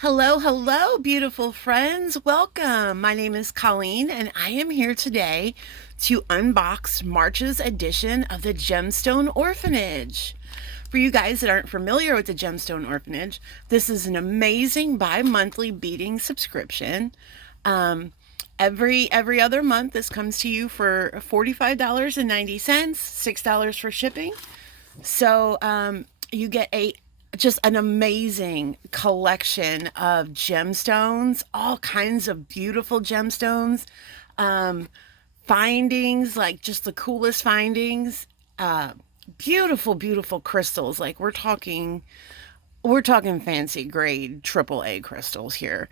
Hello, hello, beautiful friends. Welcome. My name is Colleen, and I am here today to unbox March's edition of the Gemstone Orphanage. For you guys that aren't familiar with the Gemstone Orphanage, this is an amazing bi-monthly beading subscription. Every other month, this comes to you for $45.90, $6 for shipping. So you get just an amazing collection of gemstones, all kinds of beautiful gemstones, findings, like just the coolest findings, beautiful, beautiful crystals. Like we're talking fancy grade AAA crystals here.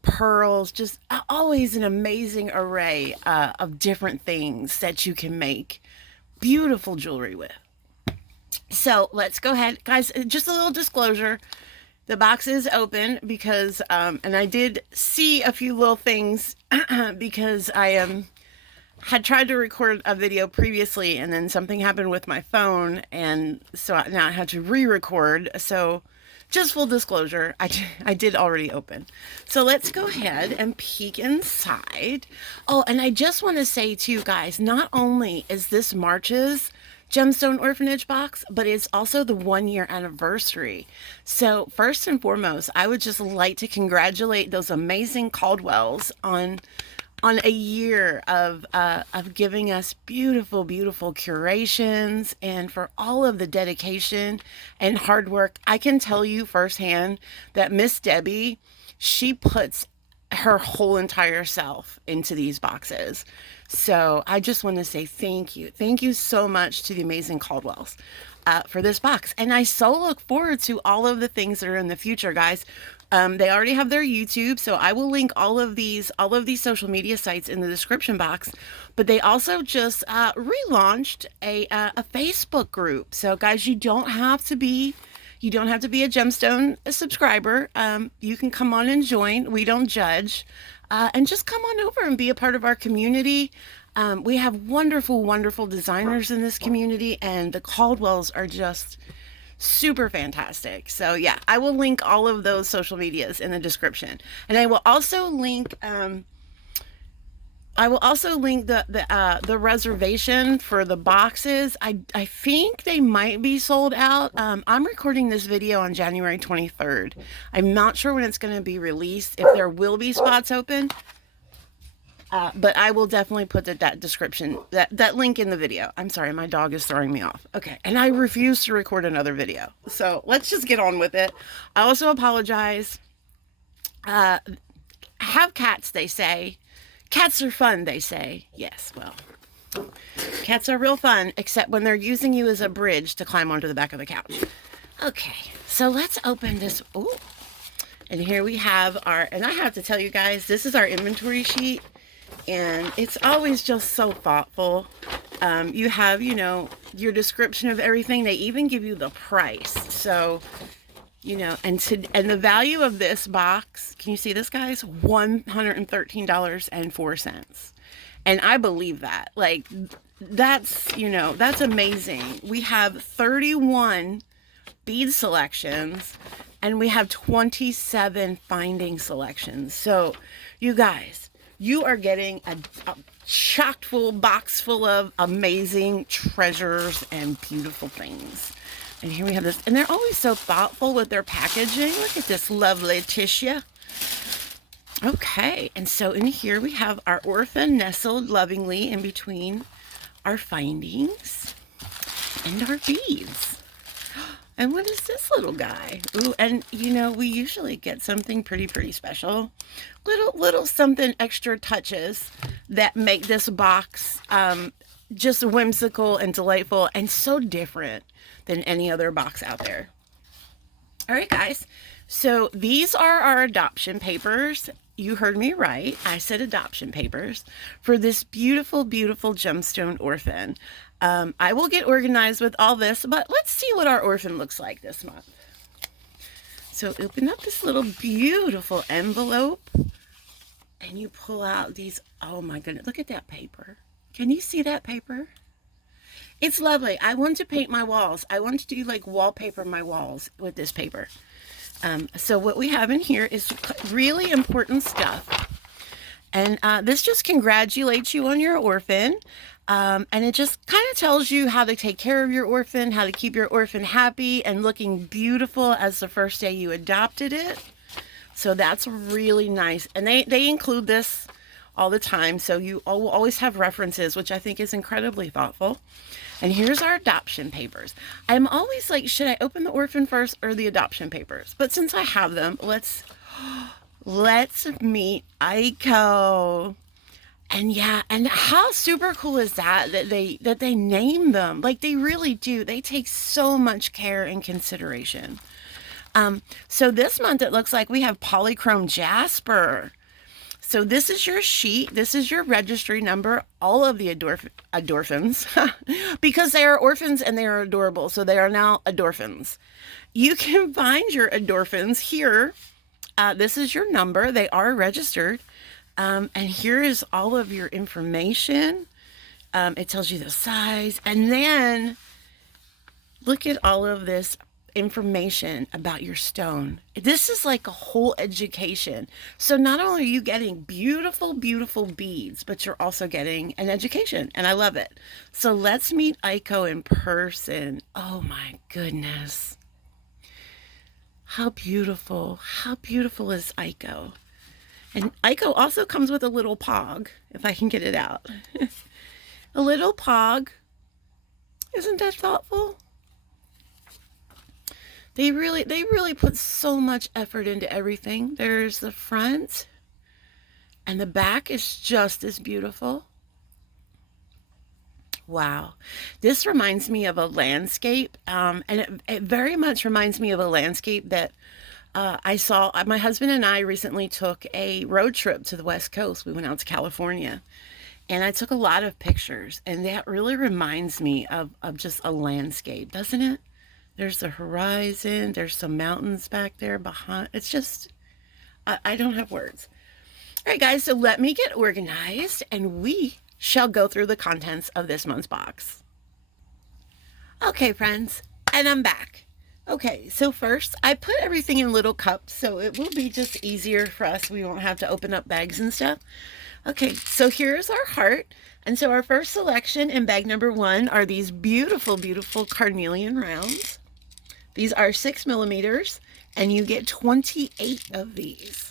Pearls, just always an amazing array of different things that you can make beautiful jewelry with. So let's go ahead, guys. Just a little disclosure. The box is open because, and I did see a few little things because I had tried to record a video previously and then something happened with my phone. And so now I had to re-record. So just full disclosure, I did already open. So let's go ahead and peek inside. Oh, and I just want to say too, guys, not only is this March's Gemstone Orphanage box, but it's also the 1 year anniversary. So first and foremost, I would just like to congratulate those amazing Caldwells on a year of giving us beautiful, beautiful curations, and for all of the dedication and hard work. I can tell you firsthand that Miss Debbie, she puts her whole entire self into these boxes. So I just want to say thank you. Thank you so much to the amazing Caldwells for this box. And I so look forward to all of the things that are in the future, guys. They already have their YouTube, so I will link all of these social media sites in the description box. But they also just relaunched a Facebook group. So guys, you don't have to be a Gemstone subscriber. You can come on and join. We don't judge. And just come on over and be a part of our community. We have wonderful, wonderful designers in this community, and the Caldwells are just super fantastic. So yeah, I will link all of those social medias in the description, and I will also link the reservation for the boxes. I think they might be sold out. I'm recording this video on January 23rd. I'm not sure when it's going to be released, if there will be spots open. But I will definitely put that description, that link in the video. I'm sorry, my dog is throwing me off. Okay, and I refuse to record another video. So let's just get on with it. I also apologize. Have cats, they say. Cats are fun, they say. Yes, well, cats are real fun, except when they're using you as a bridge to climb onto the back of the couch. Okay, so let's open this. Ooh. And here we have and I have to tell you guys, this is our inventory sheet. And it's always just so thoughtful. You have, your description of everything. They even give you the price. So, and the value of this box, can you see this, guys? $113.04. And I believe that. Like, that's amazing. We have 31 bead selections, and we have 27 finding selections. So, you guys, you are getting a chock full box full of amazing treasures and beautiful things. And here we have this, and they're always so thoughtful with their packaging. Look at this lovely tissue. Okay, and so in here we have our orphan nestled lovingly in between our findings and our beads. And what is this little guy? Ooh, and we usually get something pretty special. Little something extra touches that make this box just whimsical and delightful and so different than any other box out there. All right, guys. So these are our adoption papers. You heard me right. I said adoption papers for this beautiful, beautiful gemstone orphan. I will get organized with all this, but let's see what our orphan looks like this month. So open up this little beautiful envelope and you pull out these. Oh my goodness, look at that paper. Can you see that paper? It's lovely. I want to paint my walls. I want to do like wallpaper my walls with this paper. So what we have in here is really important stuff. And this just congratulates you on your orphan. And it just kind of tells you how to take care of your orphan, how to keep your orphan happy and looking beautiful as the first day you adopted it. So that's really nice. And they include this all the time. So you will always have references, which I think is incredibly thoughtful. And here's our adoption papers. I'm always like, should I open the orphan first or the adoption papers? But since I have them, let's meet Aiko. And yeah, and how super cool is that they name them? Like they really do. They take so much care and consideration. So this month it looks like we have polychrome jasper. So this is your sheet. This is your registry number. All of the adorphins, because they are orphans and they are adorable. So they are now adorphins. You can find your adorphins here. This is your number. They are registered. And here is all of your information. It tells you the size. And then look at all of this information about your stone. This is like a whole education. So not only are you getting beautiful, beautiful beads, but you're also getting an education. And I love it. So let's meet Aiko in person. Oh my goodness. How beautiful. How beautiful is Aiko? And Aiko also comes with a little pog, if I can get it out. A little pog. Isn't that thoughtful? They really put so much effort into everything. There's the front, and the back is just as beautiful. Wow. This reminds me of a landscape, and it very much reminds me of a landscape that I saw. My husband and I recently took a road trip to the West Coast. We went out to California, and I took a lot of pictures, and that really reminds me of just a landscape, doesn't it? There's the horizon. There's some mountains back there behind. It's just, I don't have words. All right, guys, so let me get organized, and we shall go through the contents of this month's box. Okay, friends, and I'm back. Okay, so first, I put everything in little cups, so it will be just easier for us. We won't have to open up bags and stuff. Okay, so here's our heart. And so our first selection in bag number 1 are these beautiful, beautiful carnelian rounds. These are 6 millimeters, and you get 28 of these.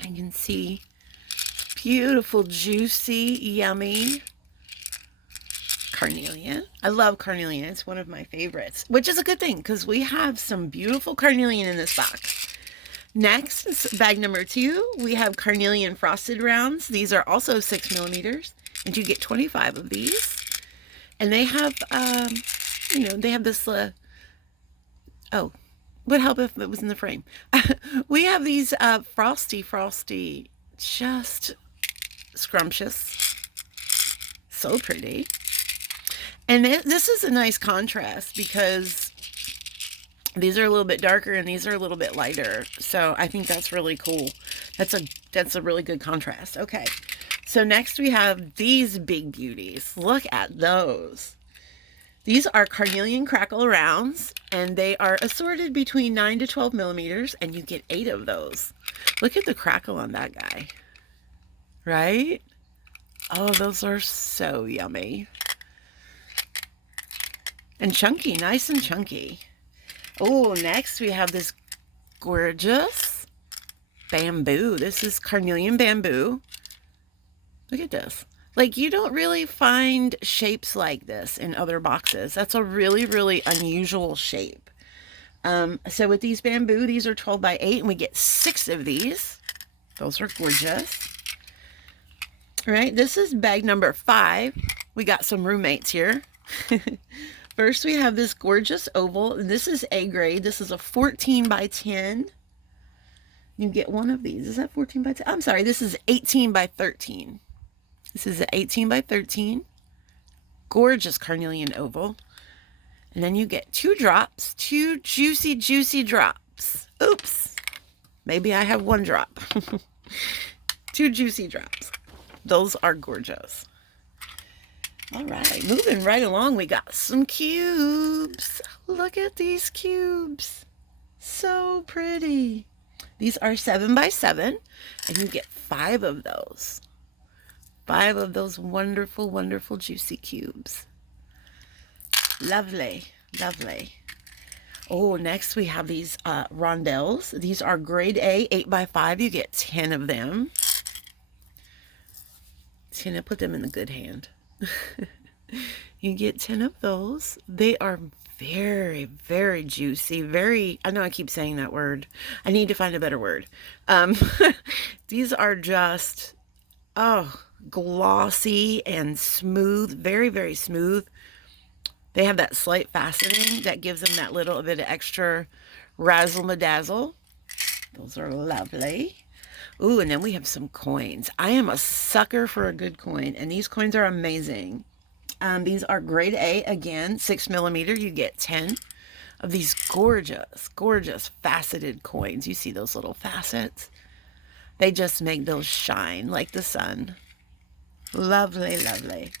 You can see beautiful, juicy, yummy carnelian. I love carnelian. It's one of my favorites, which is a good thing because we have some beautiful carnelian in this box. Next, bag number 2, we have carnelian frosted rounds. These are also 6 millimeters, and you get 25 of these. And they have, they have this, oh, would help if it was in the frame. We have these frosty, just scrumptious. So pretty. And this is a nice contrast because these are a little bit darker and these are a little bit lighter. So I think that's really cool. That's a really good contrast. Okay. So next we have these big beauties. Look at those. These are carnelian crackle rounds, and they are assorted between 9 to 12 millimeters, and you get 8 of those. Look at the crackle on that guy. Right? Oh, those are so yummy. And chunky, nice and chunky. Oh, next we have this gorgeous bamboo. This is carnelian bamboo. Look at this. Like, you don't really find shapes like this in other boxes. That's a really, really unusual shape. So with these bamboo, these are 12 by 8, and we get 6 of these. Those are gorgeous. All right, this is bag number 5. We got some roommates here. First, we have this gorgeous oval, and this is A grade. This is a 14 by 10. You get one of these. Is that 14 by 10? I'm sorry, this is 18 by 13. This is an 18 by 13. Gorgeous carnelian oval. And then you get 2 drops, 2 juicy, juicy drops. Oops. Maybe I have 1 drop. 2 juicy drops. Those are gorgeous. All right, moving right along, we got some cubes. Look at these cubes. So pretty. These are 7 by 7, and you get 5 of those. 5 of those wonderful, wonderful juicy cubes. Lovely, lovely. Oh, next we have these rondelles. These are grade A, 8 by 5. You get 10 of them. 10, put them in the good hand. You get 10 of those. They are very, very juicy. Very, I know I keep saying that word. I need to find a better word. These are just, oh, glossy and smooth. Very, very smooth. They have that slight faceting that gives them that little bit of extra razzle-madazzle. Those are lovely. Ooh, and then we have some coins. I am a sucker for a good coin, and these coins are amazing. These are grade A, again, 6 millimeter. You get 10 of these gorgeous, gorgeous faceted coins. You see those little facets? They just make those shine like the sun. Lovely, lovely.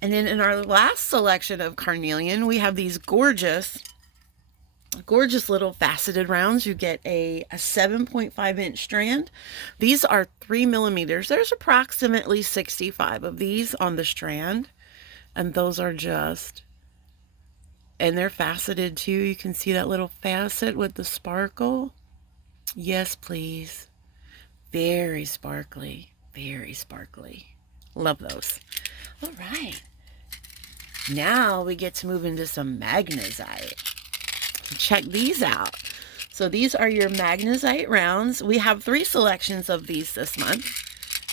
And then in our last selection of carnelian, we have these gorgeous, gorgeous little faceted rounds. You get a 7.5 inch strand. These are 3 millimeters. There's approximately 65 of these on the strand. And those are just, and they're faceted too. You can see that little facet with the sparkle. Yes, please. Very sparkly, very sparkly. Love those. All right. Now we get to move into some magnesite. Check these out. So these are your magnesite rounds. We have 3 selections of these this month.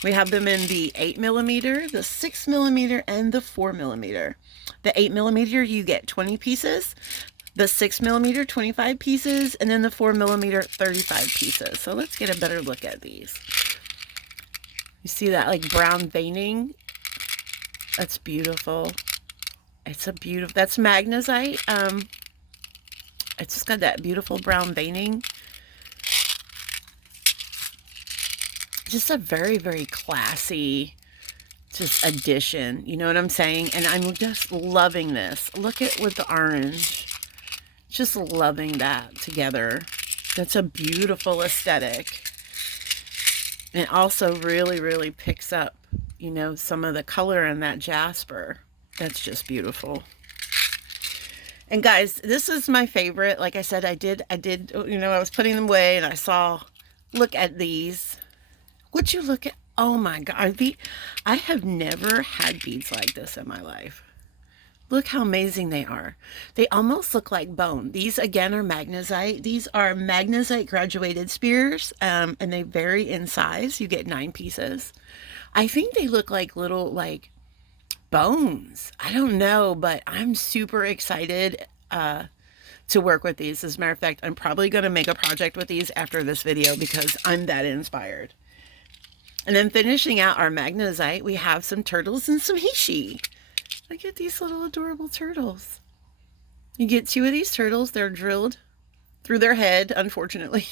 We have them in the 8 millimeter, the 6 millimeter, and the 4 millimeter. The 8 millimeter, you get 20 pieces. The 6 millimeter, 25 pieces. And then the 4 millimeter, 35 pieces. So let's get a better look at these. You see that like brown veining? That's beautiful. It's a beautiful, that's magnesite. It's just got that beautiful brown veining. Just a very, very classy just addition. You know what I'm saying? And I'm just loving this. Look at with the orange. Just loving that together. That's a beautiful aesthetic. And it also really, really picks up, you know, some of the color in that jasper. That's just beautiful. And guys, this is my favorite. Like I said, I did, you know, I was putting them away and I saw, look at these. Would you look at, oh my God. I have never had beads like this in my life. Look how amazing they are. They almost look like bone. These again are magnesite. These are magnesite graduated spears, and they vary in size. You get 9 pieces. I think they look like little like bones. I don't know, but I'm super excited to work with these. As a matter of fact, I'm probably going to make a project with these after this video because I'm that inspired. And then finishing out our magnesite, we have some turtles and some hishi. Look at these little adorable turtles. You get 2 of these turtles. They're drilled through their head, unfortunately.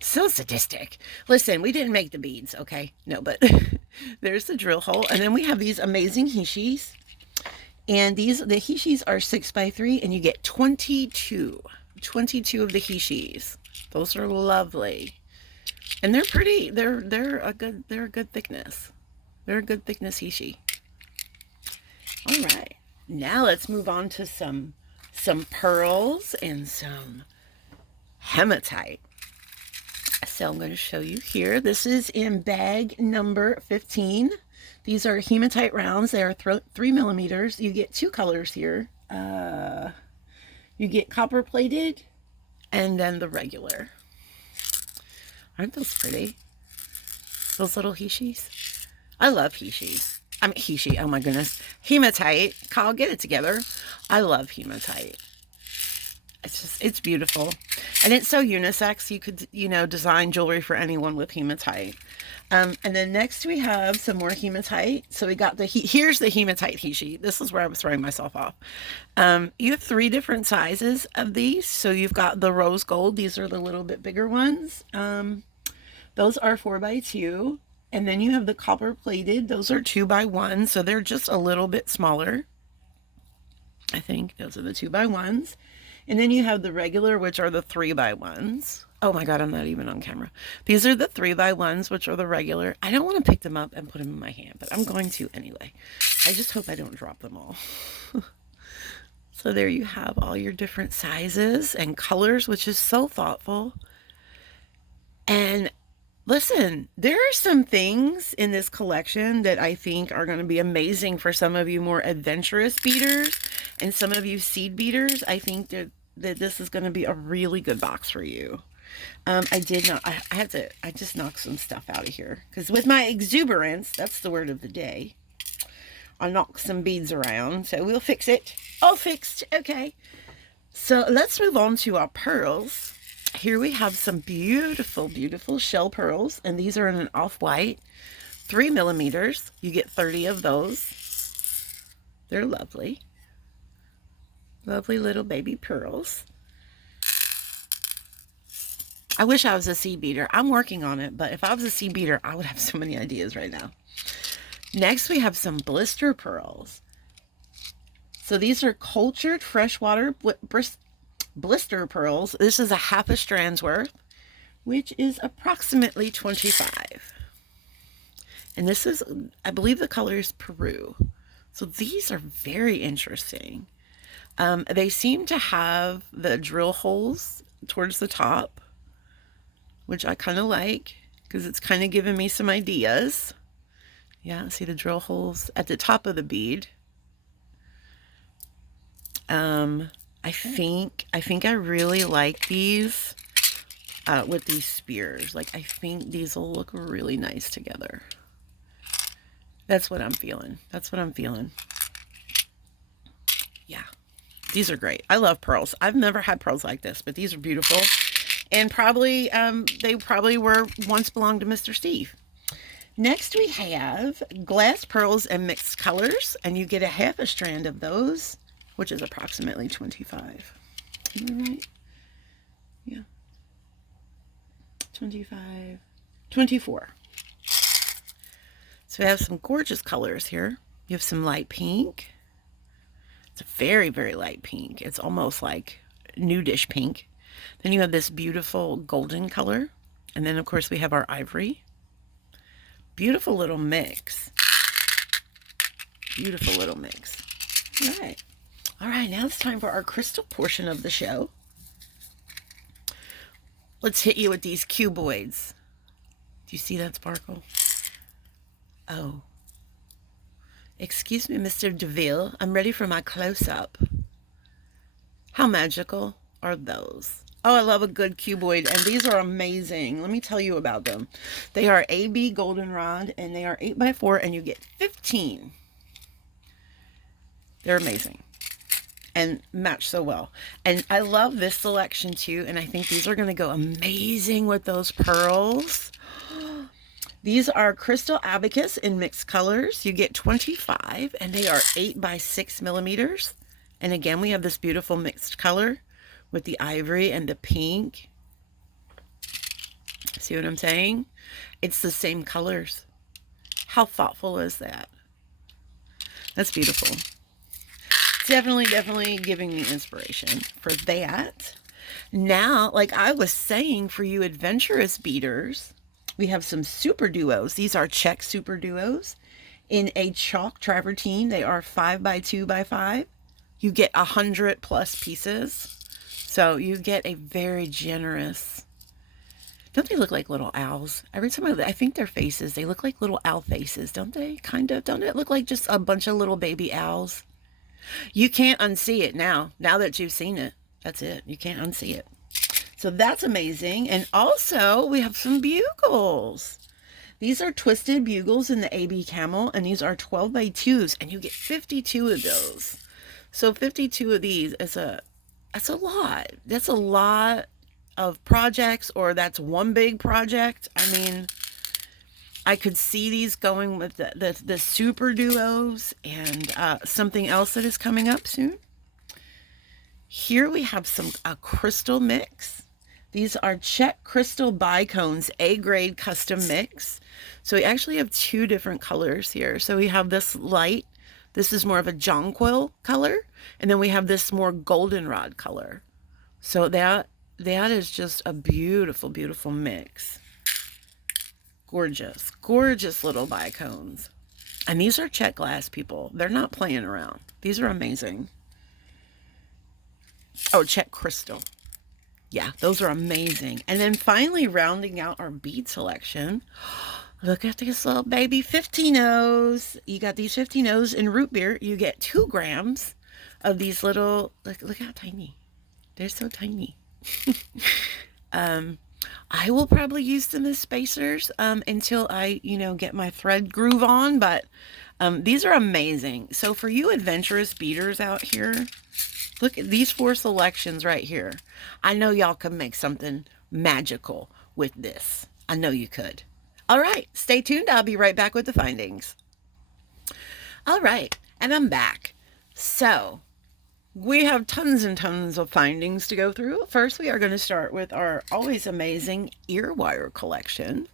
So sadistic. Listen, we didn't make the beads, okay? No, but there's the drill hole. And then we have these amazing hishis. And the hishis are 6 by 3, and you get 22. 22 of the hishis. Those are lovely. And they're pretty, they're a good thickness. They're a good thickness hishi. All right, now let's move on to some pearls and some hematite. So I'm going to show you here. This is in bag number 15. These are hematite rounds. They are 3 millimeters. You get 2 colors here. You get copper plated and then the regular. Aren't those pretty? Those little hishis. I love hishi. I mean, hishi, oh my goodness. Hematite. Kyle, get it together. I love hematite. It's beautiful. And it's so unisex. You could, you know, design jewelry for anyone with hematite. And then next we have some more hematite. So we got here's the hematite hishi. This is where I was throwing myself off. You have 3 different sizes of these. So you've got the rose gold. These are the little bit bigger ones. Those are 4 by 2. And then you have the copper plated. Those are 2 by 1. So they're just a little bit smaller. I think those are the 2 by 1s. And then you have the regular, which are the 3x1s. Oh my God, I'm not even on camera. These are the 3x1s, which are the regular. I don't want to pick them up and put them in my hand, but I'm going to anyway. I just hope I don't drop them all. So there you have all your different sizes and colors, which is so thoughtful. And listen, there are some things in this collection that I think are going to be amazing for some of you more adventurous beaders and some of you seed beaders. I think that this is going to be a really good box for you. I just knocked some stuff out of here because with my exuberance, that's the word of the day. I knocked some beads around, so we'll fix it. All fixed. Okay. So let's move on to our pearls. Here we have some beautiful, beautiful shell pearls, and these are in an off-white, 3mm. You get 30 of those. They're lovely. Lovely little baby pearls. I wish I was a seed beater. I'm working on it, but if I was a seed beater, I would have so many ideas right now. Next, we have some blister pearls. So these are cultured freshwater blister pearls. This is a half a strand's worth, which is approximately 25. And this is, I believe the color is Peru. So these are very interesting. They seem to have the drill holes towards the top, which I kind of like because it's kind of giving me some ideas. Yeah, see the drill holes at the top of the bead. I think I really like these with these spears. Like, I think these will look really nice together. That's what I'm feeling. That's what I'm feeling. Yeah, these are great. I love pearls. I've never had pearls like this, but these are beautiful. And probably, they probably were once belonged to Mr. Steve. Next, we have glass pearls and mixed colors, and you get a half a strand of those, which is approximately 25. Am I right? Yeah. 25, 24. So we have some gorgeous colors here. You have some light pink. It's a very, very light pink. It's almost like nudish pink. Then you have this beautiful golden color. And then, of course, we have our ivory. Beautiful little mix. Beautiful little mix. All right. All right, now it's time for our crystal portion of the show. Let's hit you with these cuboids. Do you see that sparkle? Oh. Excuse me, Mr. DeVille. I'm ready for my close-up. How magical are those? Oh, I love a good cuboid, and these are amazing. Let me tell you about them. They are AB goldenrod, and they are 8x4, and you get 15. They're amazing and match so well. And I love this selection too, and I think these are going to go amazing with those pearls. These are crystal abacus in mixed colors. You get 25, and they are 8x6mm. And again, we have this beautiful mixed color with the ivory and the pink. See what I'm saying? It's the same colors. How thoughtful is that? That's beautiful. Definitely giving me inspiration for that. Now, like I was saying, for you adventurous beaders, we have some super duos. These are Czech super duos in a chalk travertine. They are 5x2x5. You get 100+ pieces. So you get a very generous. Don't they look like little owls? Every time I think their faces, they look like little owl faces, don't they? Kind of. Don't it look like just a bunch of little baby owls? You can't unsee it now. Now that you've seen it, that's it. You can't unsee it. So that's amazing. And also, we have some bugles. These are twisted bugles in the AB camel, and these are 12x2s, and you get 52 of those. So 52 of these is that's a lot. That's a lot of projects, or that's one big project. I mean, I could see these going with the super duos and something else that is coming up soon. Here we have a crystal mix. These are Czech crystal bicones, A-grade custom mix. So we actually have two different colors here. So we have this This is more of a jonquil color. And then we have this more goldenrod color. So that is just a beautiful, beautiful mix. Gorgeous, gorgeous little bicones. And these are check glass, people. They're not playing around. These are amazing. Oh, check crystal. Yeah, those are amazing. And then finally rounding out our bead selection, look at these little baby 15-Os. You got these 15-Os in root beer. You get 2 grams of these little, look how tiny. They're so tiny. I will probably use them as spacers until I, get my thread groove on. But these are amazing. So for you adventurous beaders out here, look at these 4 selections right here. I know y'all can make something magical with this. I know you could. All right, stay tuned. I'll be right back with the findings. All right, and I'm back. So we have tons and tons of findings to go through. First, we are going to start with our always amazing ear wire collection.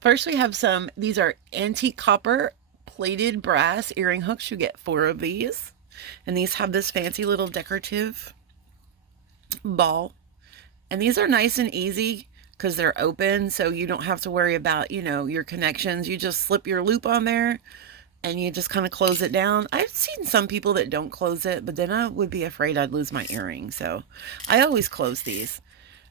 First, we have these are antique copper plated brass earring hooks. You get 4 of these. And these have this fancy little decorative ball. And these are nice and easy because they're open, so you don't have to worry about, your connections. You just slip your loop on there and you just kind of close it down. I've seen some people that don't close it, but then I would be afraid I'd lose my earring. So I always close these.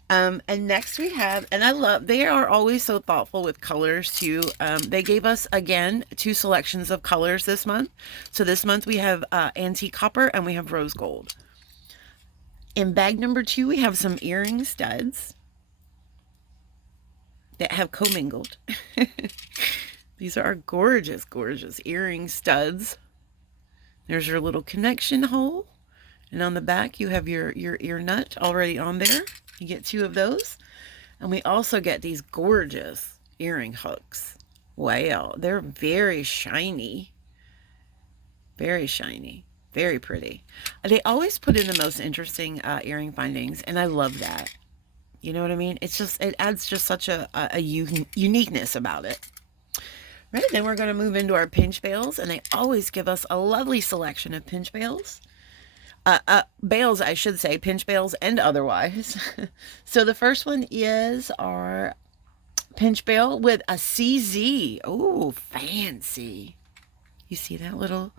And next we have, and they are always so thoughtful with colors too. They gave us, again, 2 selections of colors this month. So this month we have antique copper and we have rose gold. In bag number 2, we have some earring studs that have commingled. These are gorgeous, gorgeous earring studs. There's your little connection hole. And on the back, you have your ear nut already on there. You get 2 of those. And we also get these gorgeous earring hooks. Wow, they're very shiny. Very shiny. Very pretty. They always put in the most interesting earring findings, and I love that. You know what I mean? It adds just such a uniqueness about it. Right, then we're going to move into our pinch bails, and they always give us a lovely selection of pinch bails. Bails, I should say, pinch bails and otherwise. So the first one is our pinch bail with a CZ. Oh, fancy. You see that little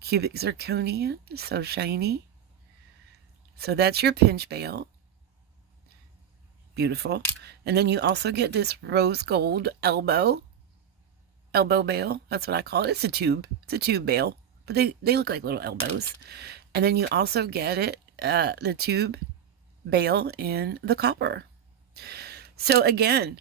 cubic zirconian? So shiny. So that's your pinch bail. Beautiful. And then you also get this rose gold elbow bail. That's what I call it. It's a tube bail, but they look like little elbows. And then you also get it, the tube bail in the copper. So again,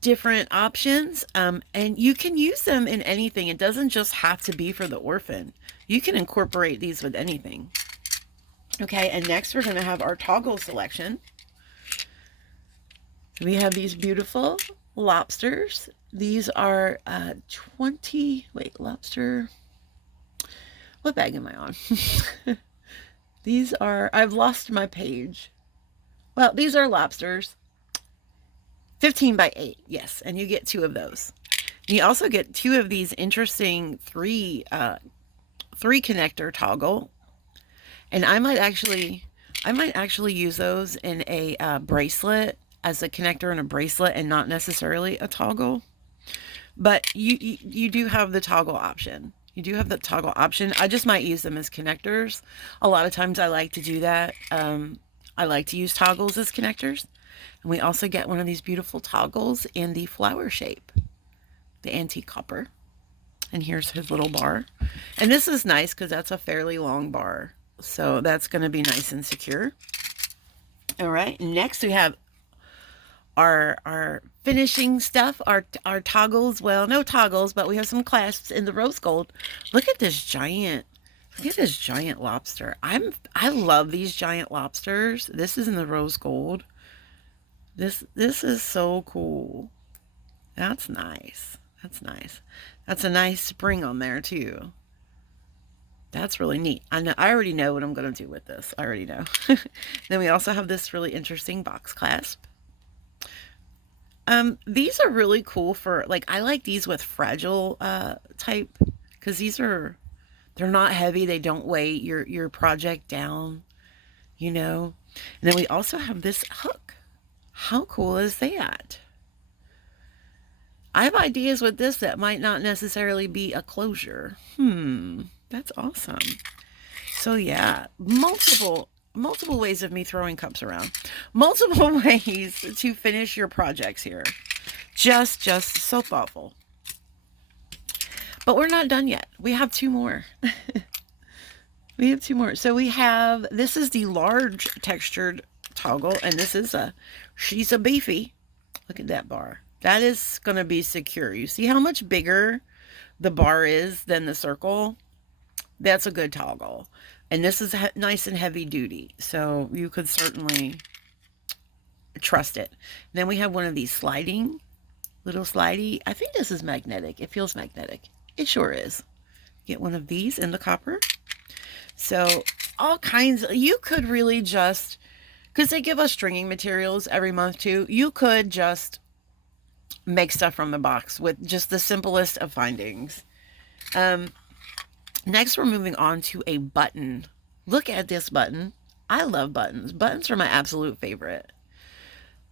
different options, and you can use them in anything. It doesn't just have to be for the orphan. You can incorporate these with anything. Okay, and next we're going to have our toggle selection. We have these beautiful lobsters. These are lobster. What bag am I on? These are, I've lost my page. Well, these are lobsters. 15 by 8, yes, and you get 2 of those. You also get 2 of these interesting 3 connector toggle, and I might actually use those in a bracelet, as a connector in a bracelet, and not necessarily a toggle. But you do have the toggle option. You do have the toggle option. I just might use them as connectors. A lot of times I like to do that. I like to use toggles as connectors. And we also get one of these beautiful toggles in the flower shape, the antique copper. And here's his little bar. And this is nice because that's a fairly long bar. So that's going to be nice and secure. All right. Next we have our finishing stuff, our toggles. Well, no toggles, but we have some clasps in the rose gold. Look at this giant lobster. I love these giant lobsters. This is in the rose gold. This is so cool. That's nice. That's nice. That's a nice spring on there too. That's really neat. I already know what I'm going to do with this. I already know. Then we also have this really interesting box clasp. These are really cool for, I like these with fragile type, because they're not heavy. They don't weigh your project down, And then we also have this hook. How cool is that? I have ideas with this that might not necessarily be a closure. That's awesome. So yeah, multiple ways of me throwing cups around. Multiple ways to finish your projects here. Just so thoughtful. But we're not done yet. We have two more. We have two more. So we have, this is the large textured toggle, and this is she's a beefy. Look at that bar. That is going to be secure. You see how much bigger the bar is than the circle? That's a good toggle. And this is nice and heavy duty, so you could certainly trust it. And then we have one of these sliding, little slidey. I think this is magnetic. It feels magnetic. It sure is. Get one of these in the copper. So all kinds, you could really just, because they give us stringing materials every month too, you could just make stuff from the box with just the simplest of findings. Next, we're moving on to a button. Look at this button. I love buttons. Buttons are my absolute favorite.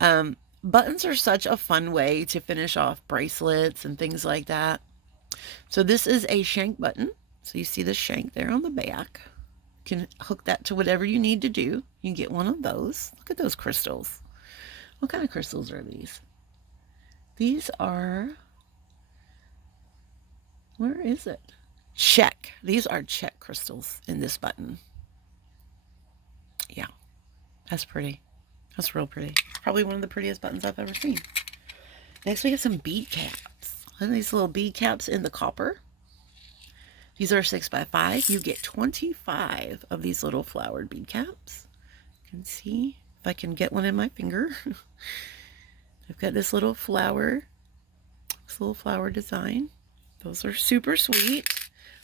Buttons are such a fun way to finish off bracelets and things like that. So this is a shank button. So you see the shank there on the back. You can hook that to whatever you need to do. You can get one of those. Look at those crystals. What kind of crystals are these? These are, where is it? Check. These are check crystals in this button. Yeah, that's pretty. That's real pretty. Probably one of the prettiest buttons I've ever seen. Next, we have some bead caps. Look at these little bead caps in the copper. These are 6x5. You get 25 of these little flowered bead caps. You can see if I can get one in my finger. I've got this little flower design. Those are super sweet.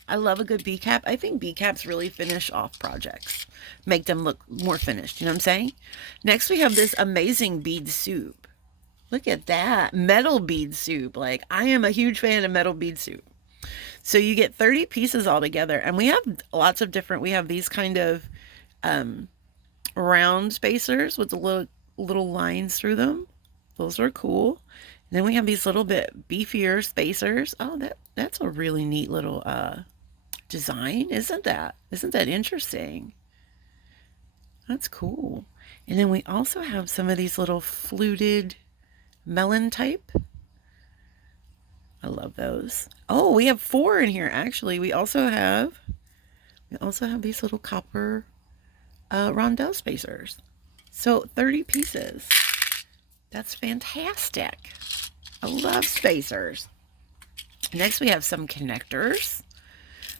I love a good bead cap. I think bead caps really finish off projects, make them look more finished. You know what I'm saying? Next, we have this amazing bead soup. Look at that. Metal bead soup. Like, I am a huge fan of metal bead soup. So you get 30 pieces all together. And we have lots of different, we have these kind of round spacers with the little lines through them. Those are cool. And then we have these little bit beefier spacers. Oh, that's a really neat little design, isn't that? Isn't that interesting? That's cool. And then we also have some of these little fluted melon type. I love those. Oh, we have 4 in here actually. We also have these little copper rondelle spacers. So 30 pieces. That's fantastic. I love spacers. Next, we have some connectors.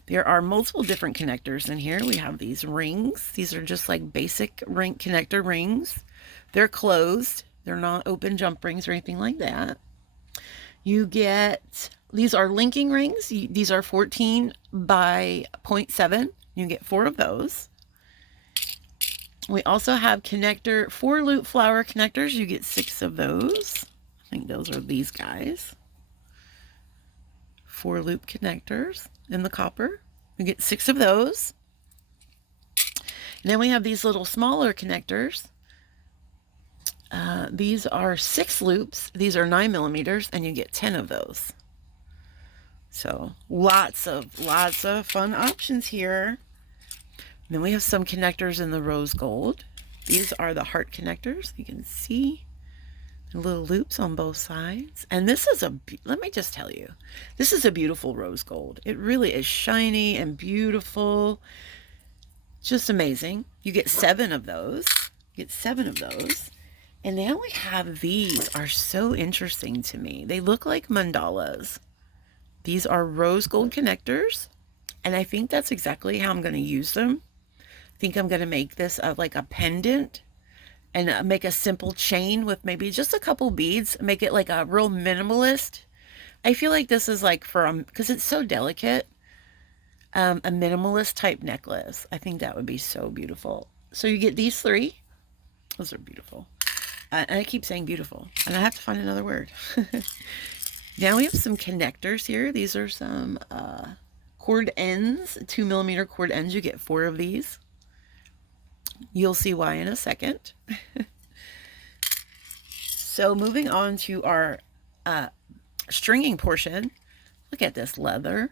There are multiple different connectors in here. We have these rings. These are just like basic ring connector rings. They're closed. They're not open jump rings or anything like that. You get, these are linking rings. These are 14 by 0.7. You get 4 of those. We also have 4 loop flower connectors. You get 6 of those. I think those are these guys. 4 loop connectors in the copper. We get 6 of those. And then we have these little smaller connectors. These are 6 loops. These are 9 millimeters, and you get 10 of those. So lots of fun options here. And then we have some connectors in the rose gold. These are the heart connectors. You can see the little loops on both sides. And this is let me just tell you, this is a beautiful rose gold. It really is shiny and beautiful. Just amazing. You get 7 of those. You get 7 of those. And now we have these are so interesting to me. They look like mandalas. These are rose gold connectors. And I think that's exactly how I'm going to use them. I think I'm going to make this like a pendant and make a simple chain with maybe just a couple beads. Make it like a real minimalist. I feel like this is like because it's so delicate, a minimalist type necklace. I think that would be so beautiful. So you get these 3. Those are beautiful. And I keep saying beautiful, and I have to find another word. Now we have some connectors here. These are some cord ends, 2 millimeter cord ends. You get 4 of these. You'll see why in a second. So moving on to our stringing portion. Look at this leather.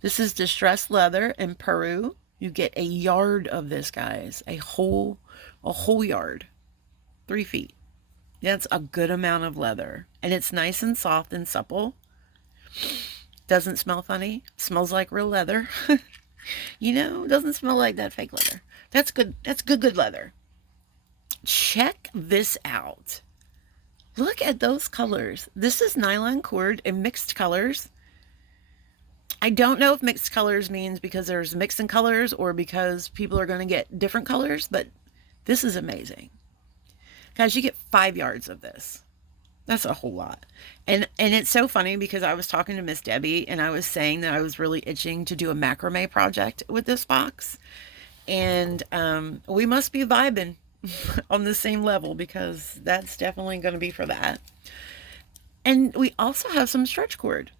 This is distressed leather in Peru. You get a yard of this, guys. A whole yard. 3 feet. That's a good amount of leather. And it's nice and soft and supple. Doesn't smell funny. Smells like real leather. You know, doesn't smell like that fake leather. That's good. That's good leather. Check this out. Look at those colors. This is nylon cord in mixed colors. I don't know if mixed colors means because there's mixing colors or because people are going to get different colors, but this is amazing. Guys, you get 5 yards of this. That's a whole lot. And it's so funny because I was talking to Miss Debbie and I was saying that I was really itching to do a macrame project with this box. And we must be vibing on the same level because that's definitely going to be for that. And we also have some stretch cord.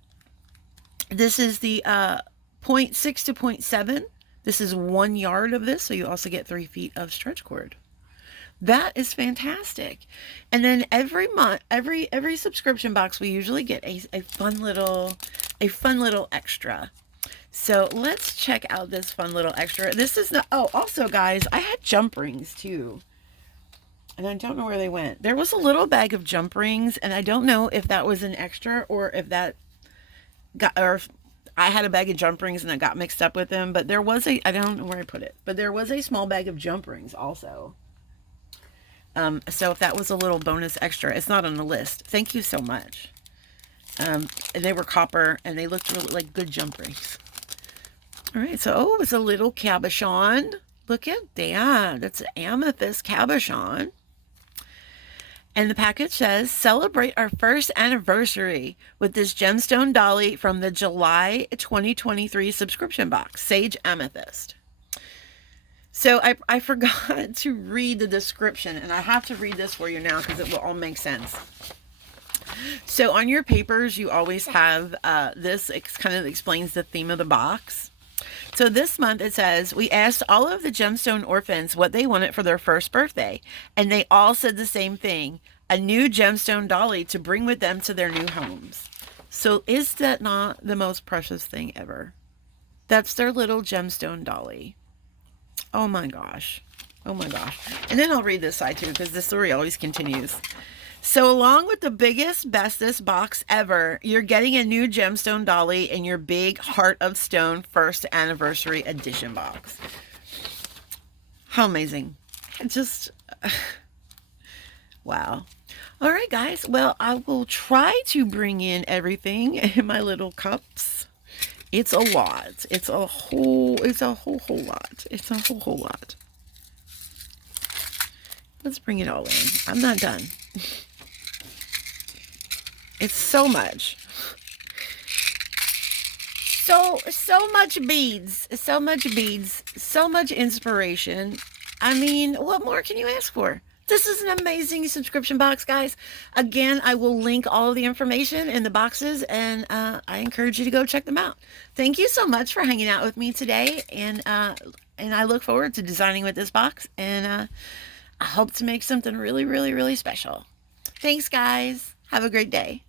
This is the 0.6 to 0.7. This is 1 yard of this, so you also get 3 feet of stretch cord. That is fantastic. And then every month, every subscription box, we usually get a fun little extra. So let's check out this fun little extra. This is not, oh, also guys, I had jump rings too. And I don't know where they went. There was a little bag of jump rings, and I don't know if that was an extra or if that got, or if I had a bag of jump rings and I got mixed up with them. But there was I don't know where I put it, but there was a small bag of jump rings also. So if that was a little bonus extra, it's not on the list. Thank you so much. And they were copper and they looked really like good jump rings. All right, so oh, it's a little cabochon. Look at that. That's an amethyst cabochon. And the package says, celebrate our first anniversary with this gemstone dolly from the July 2023 subscription box, Sage Amethyst. So I forgot to read the description, and I have to read this for you now because it will all make sense. So on your papers, you always have this. It kind of explains the theme of the box. So this month it says, we asked all of the Gemstone orphans what they wanted for their first birthday, and they all said the same thing, a new gemstone dolly to bring with them to their new homes. So is that not the most precious thing ever? That's their little gemstone dolly. Oh my gosh. Oh my gosh. And then I'll read this side too, because the story always continues. So along with the biggest, bestest box ever, you're getting a new gemstone dolly in your big Heart of Stone first anniversary edition box. How amazing. Just, wow. All right, guys. Well, I will try to bring in everything in my little cups. It's a lot. It's a whole lot. It's a whole lot. Let's bring it all in. I'm not done. It's so much. So much beads. So much beads. So much inspiration. I mean, what more can you ask for? This is an amazing subscription box, guys. Again, I will link all of the information in the boxes, and I encourage you to go check them out. Thank you so much for hanging out with me today, and I look forward to designing with this box, and I hope to make something really, really, really special. Thanks, guys. Have a great day.